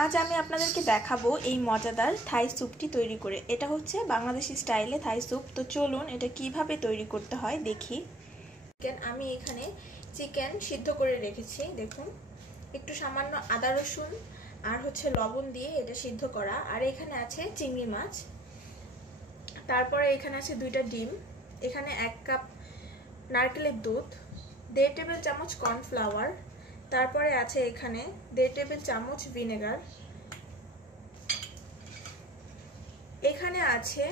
আজ আমি আপনাদেরকে দেখাবো এই মজাদার থাই স্যুপটি তৈরি করে। এটা হচ্ছে বাংলাদেশি স্টাইলে থাই স্যুপ। তো চলুন এটা কিভাবে তৈরি করতে হয় দেখি। আমি এখানে চিকেন সিদ্ধ করে রেখেছি, দেখুন একটু সামান্য আদা রসুন আর হচ্ছে লবণ দিয়ে এটা সিদ্ধ করা। আর এখানে আছে চিংড়ি মাছ, তারপরে এখানে আছে 2টা ডিম, এখানে 1 কাপ নারকেলের দুধ, 1.5 টেবিল চামচ কর্নফ্লাওয়ার, তারপরে আছে এখানে 1.5 টেবিল চামচ ভিনেগার, এখানে আছে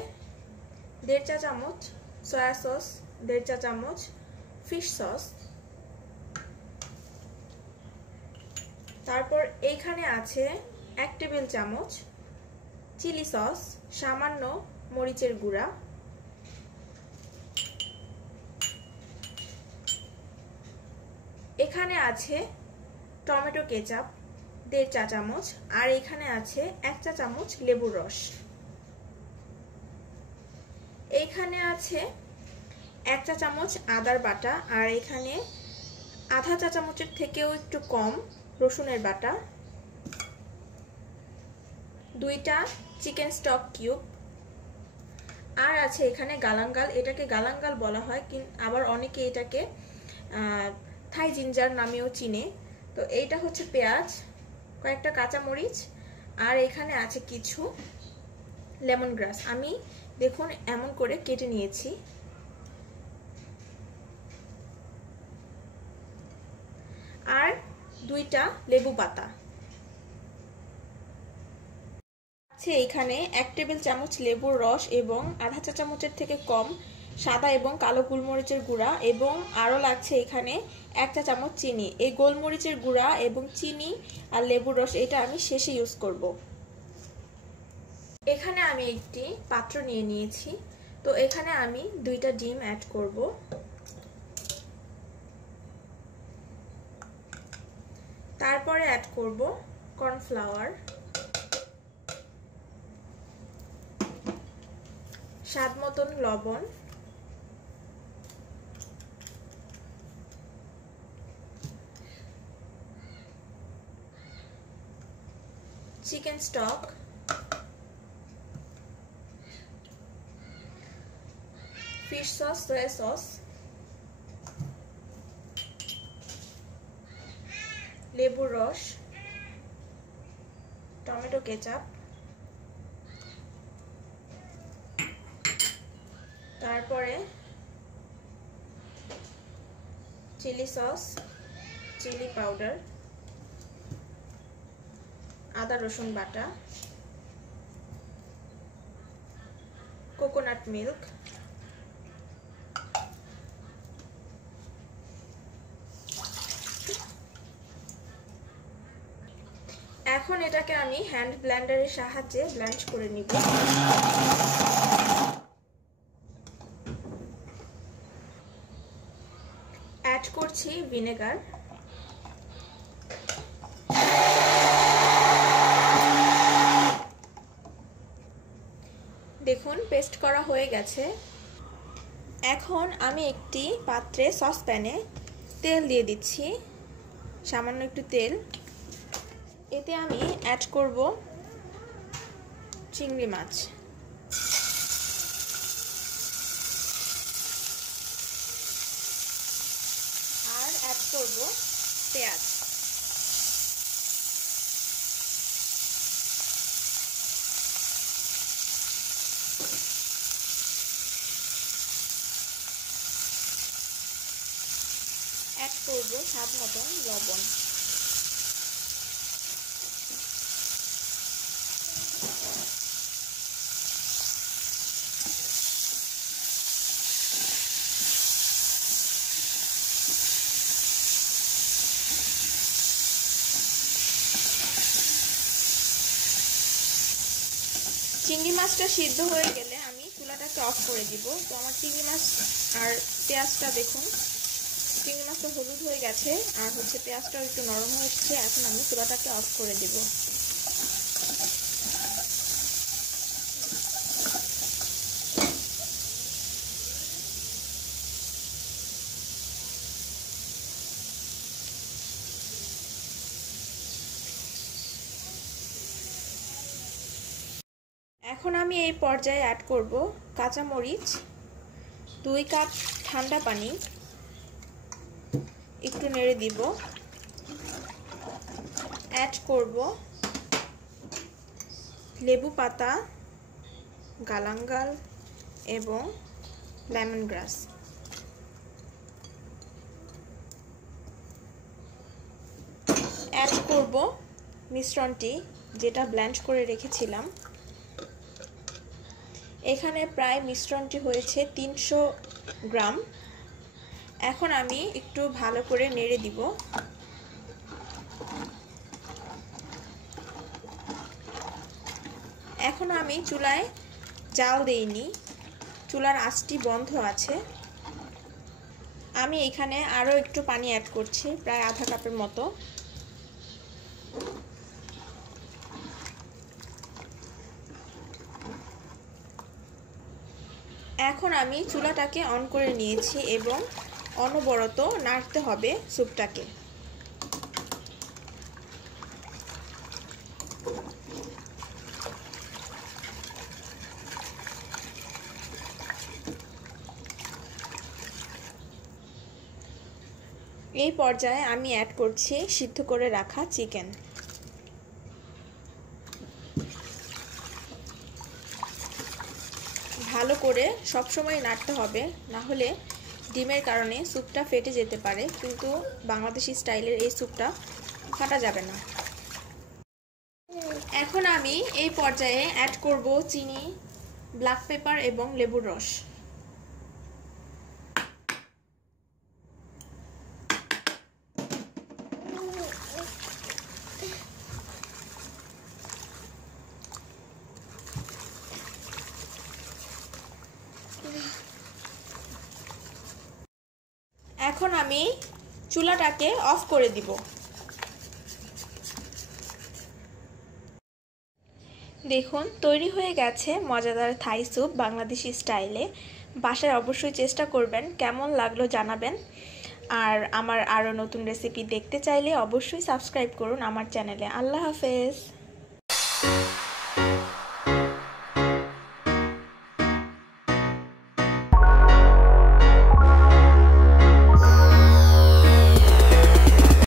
1.5 চা চামচ সয়া সস, 1.5 চা চামচ ফিশ সস, তারপর এইখানে আছে 1 টেবিল চামচ চিলি সস, সামান্য মরিচের গুঁড়া, এখানে আছে টমেটো কেচাপ 1.5 চা চামচ, আর এখানে আছে 1 চা চামচ লেবুর রস, এইখানে আছে 1 চা চামচ আদার বাটা, আর এখানে আধা চা চামচের থেকেও একটু কম রসুনের বাটা, 2টা চিকেন স্টক কিউব, আর আছে এখানে গালাঙ্গাল। এটাকে গালাঙ্গাল বলা হয়, আবার অনেকে এটাকে থাই জিঞ্জার নামেও চিনে। তো এইটা হচ্ছে পেঁয়াজ, কয়েকটা কাঁচামরিচ, আর এখানে আছে কিছু লেমন গ্রাস। আমি দেখুন এমন করে কেটে নিয়েছি। আর 2টা লেবু পাতা আছে এখানে, 1 টেবিল চামচ লেবুর রস এবং আধা চা চামচের থেকে কম সাদা এবং কালো গোলমরিচের গুঁড়া, এবং আরও লাগছে এখানে 1 চা চামচ চিনি। এই গোলমরিচের গুঁড়া এবং চিনি আর লেবুর রস এটা আমি শেষে ইউজ করব। এখানে আমি একটি পাত্র নিয়ে নিয়েছি, তো এখানে আমি 2টা ডিম অ্যাড করব, তারপরে অ্যাড করব কর্নফ্লাওয়ার, স্বাদ মতন লবণ, chicken stock, fish sauce, soya sauce, লেবুর রস, টমেটো কেচাপ, তারপরে চিলি সস, চিলি পাউডার, আদা রসুন বাটা, কোকোনাট মিল্ক, এখন এটাকে আমি হ্যান্ড ব্লেন্ডারের সাহায্যে ব্লেন্ড করে নিব। অ্যাড করছি ভিনেগার, দেখুন পেস্ট করা হয়ে গেছে। এখন আমি একটি পাত্রে সসপ্যানে তেল দিয়ে দিচ্ছি, সামান্য একটু তেল। এতে আমি অ্যাড করব চিংড়ি মাছ, আর অ্যাড করব পেঁয়াজ, অ্যাড করব স্বাদ মতন লবণ, চিংড়ি মাছটা সিদ্ধ হয়ে গেলে আমি চুলাটাকে অফ করে দিব। তো আমার চিংড়ি মাছ আর পেঁয়াজটা দেখুন, চিংড়ি মাছটা হলুদ হয়ে গেছে আর হচ্ছে পেঁয়াজটাও একটু নরম হয়ে এসেছে। এখন আমি চুলাটাকে অফ করে দিব। এখন আমি এই পর্যায়ে অ্যাড করব কাঁচামরিচ, 2 কাপ ঠান্ডা পানি, একটু নেড়ে দিব। অ্যাড করব লেবু পাতা, গালাঙ্গাল এবং লেমন গ্রাস। অ্যাড করব মিশ্রণটি যেটা ব্লেন্ড করে রেখেছিলাম। এখানে প্রায় মিশ্রণটি হয়েছে 300 গ্রাম। এখন আমি একটু ভালো করে নেড়ে দিব। এখন আমি চুলায় জাল দেইনি, চুলার আঁচটি বন্ধ আছে। আমি এখানে আরও একটু পানি অ্যাড করছি, প্রায় আধা কাপের মতো। এখন আমি চুলাটাকে অন করে নিয়েছি এবং অনবরত নাড়তে হবে স্যুপটাকে। এই পর্যায়ে আমি অ্যাড করছি সিদ্ধ করে রাখা চিকেন। ভালো করে সবসময় নাড়তে হবে, না হলে ডিমের কারণে স্যুপটা ফেটে যেতে পারে, কিন্তু বাংলাদেশি স্টাইলের এই স্যুপটা ফাটা যাবে না। এখন আমি এই পর্যায়ে অ্যাড করব চিনি, ব্ল্যাক পেপার এবং লেবুর রস। এখন আমি চুলাটাকে অফ করে দিব। দেখুন তৈরি হয়ে গেছে মজাদার থাই স্যুপ বাংলাদেশি স্টাইলে। বাসায় অবশ্যই চেষ্টা করবেন, কেমন লাগলো জানাবেন। আর আমার আরও নতুন রেসিপি দেখতে চাইলে অবশ্যই সাবস্ক্রাইব করুন আমার চ্যানেলে। আল্লাহ হাফেজ।